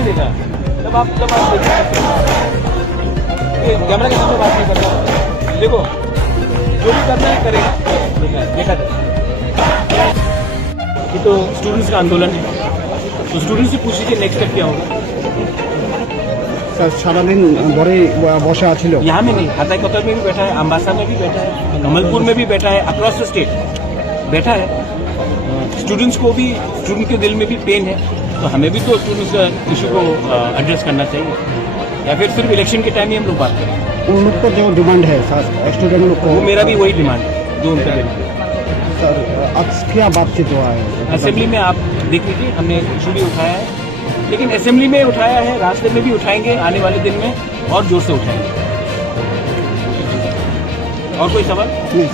नहीं देखा, तब आप कैमरा के सामने बात नहीं करता। देखो जो भी करना है करेगा, देखा जाए। ये तो स्टूडेंट्स का आंदोलन है, तो स्टूडेंट्स से पूछिए नेक्स्ट स्टेप क्या होगा। স্যার সারাদিন ভরে বসা ছিল। यहाँ में नहीं, हाथाई कतर में भी बैठा है, अम्बासा में भी बैठा है, कमलपुर में भी बैठा है, अक्रॉस द स्टेट बैठा है। स्टूडेंट्स को भी, स्टूडेंट के दिल में भी पेन है, तो हमें भी तो स्टूडेंट्स का इशू को एड्रेस करना चाहिए, या फिर सिर्फ इलेक्शन के टाइम ही हम लोग बात करें। उन लोग का जो डिमांड है सर स्टूडेंट लोग को, वो मेरा भी वही डिमांड है जो उनका डिमांड है। सर आज क्या बातचीत हुआ है असेंबली में आप देख लीजिए, हमने इशू भी उठाया है, लेकिन असेंबली में उठाया है, रास्ते में भी उठाएंगे, आने वाले दिन में और जोर से उठाएंगे। और कोई सवाल? नहीं